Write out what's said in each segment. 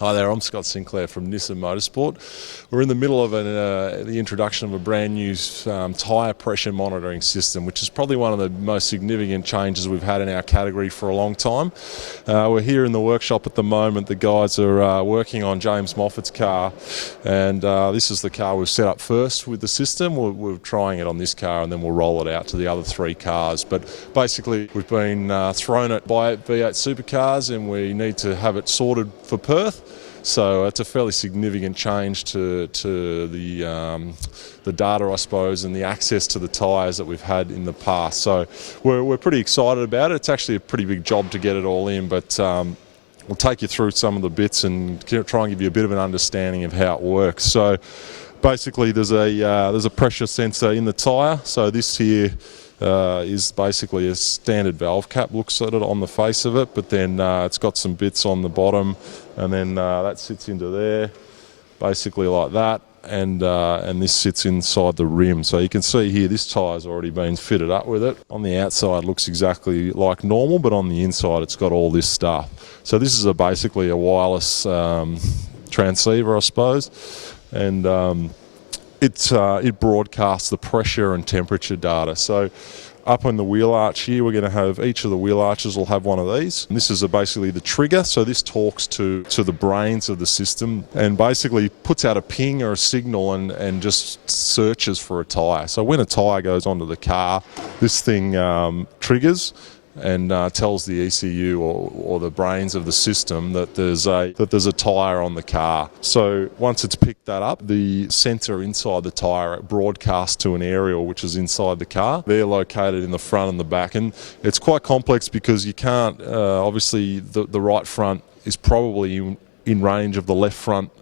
Hi there, I'm Scott Sinclair from Nissan Motorsport. We're in the middle of the introduction of a brand new tyre pressure monitoring system, which is probably one of the most significant changes we've had in our category for a long time. We're here in the workshop at the moment. The guys are working on James Moffat's car, and this is the car we've set up first with the system. We're trying it on this car, and then we'll roll it out to the other 3 cars. But basically, we've been thrown at by V8 Supercars, and we need to have it sorted for Perth. So it's a fairly significant change to the data, I suppose, and the access to the tyres that we've had in the past. So we're pretty excited about it. It's actually a pretty big job to get it all in, but we'll take you through some of the bits and try and give you a bit of an understanding of how it works. So basically, there's a pressure sensor in the tyre. So this here is basically a standard valve cap, looks at it on the face of it, but then it's got some bits on the bottom, and then that sits into there, basically like that, and this sits inside the rim. So you can see here this tyre's already been fitted up with it. On the outside it looks exactly like normal, but on the inside it's got all this stuff. So this is basically a wireless transceiver, I suppose, and it broadcasts the pressure and temperature data. So up on the wheel arch here, we're going to have each of the wheel arches will have one of these. And this is basically the trigger. So this talks to the brains of the system and basically puts out a ping or a signal and just searches for a tyre. So when a tyre goes onto the car, this thing triggers and tells the ECU or the brains of the system that there's a tyre on the car. So once it's picked that up, the sensor inside the tyre broadcasts to an aerial which is inside the car. They're located in the front and the back, and it's quite complex because you can't obviously the right front is probably in range of the left front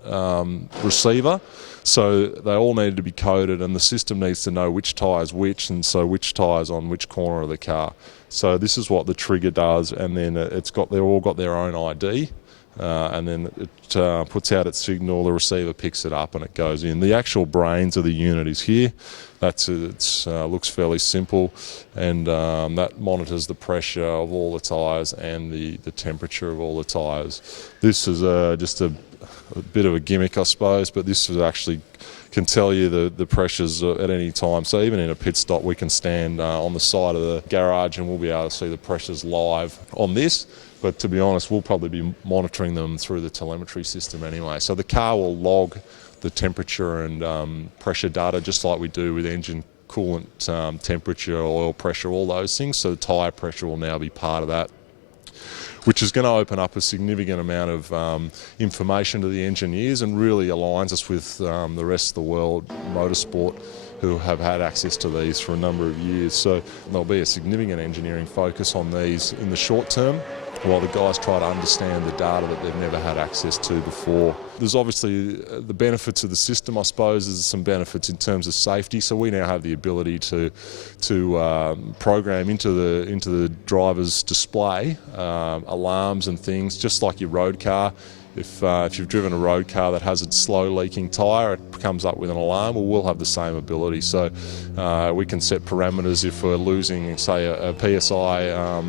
receiver. So they all need to be coded, and the system needs to know which tyre's which, and so which tyre's on which corner of the car. So this is what the trigger does, and then they've all got their own ID, and then it puts out its signal, the receiver picks it up and it goes in. The actual brains of the unit is here. It looks fairly simple, and that monitors the pressure of all the tyres and the temperature of all the tyres. This is just a bit of a gimmick, I suppose, but this actually can tell you the pressures at any time. So even in a pit stop, we can stand on the side of the garage and we'll be able to see the pressures live on this. But to be honest, we'll probably be monitoring them through the telemetry system anyway. So the car will log the temperature and pressure data just like we do with engine coolant temperature, oil pressure, all those things. So the tyre pressure will now be part of that, which is going to open up a significant amount of information to the engineers and really aligns us with the rest of the world, Motorsport, who have had access to these for a number of years. So there'll be a significant engineering focus on these in the short term, while the guys try to understand the data that they've never had access to before. There's obviously the benefits of the system, I suppose. There's some benefits in terms of safety. So we now have the ability to program into the driver's display alarms and things, just like your road car. If you've driven a road car that has a slow leaking tyre, it comes up with an alarm. Well, we'll have the same ability. So we can set parameters. If we're losing, say, a PSI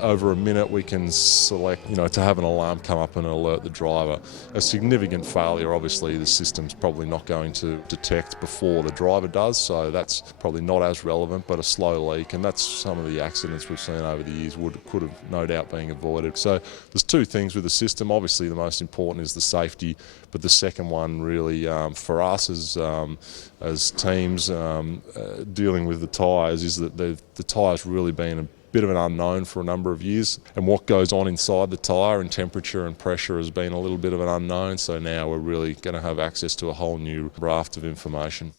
over a minute, we can select, to have an alarm come up and alert the driver. A significant failure, obviously, the system's probably not going to detect before the driver does, so that's probably not as relevant, but a slow leak, and that's some of the accidents we've seen over the years could have no doubt been avoided. So there's 2 things with the system. Obviously, the most important is the safety, but the second one really for us as teams dealing with the tyres is that the tyre's really been a bit of an unknown for a number of years, and what goes on inside the tyre and temperature and pressure has been a little bit of an unknown. So now we're really going to have access to a whole new raft of information.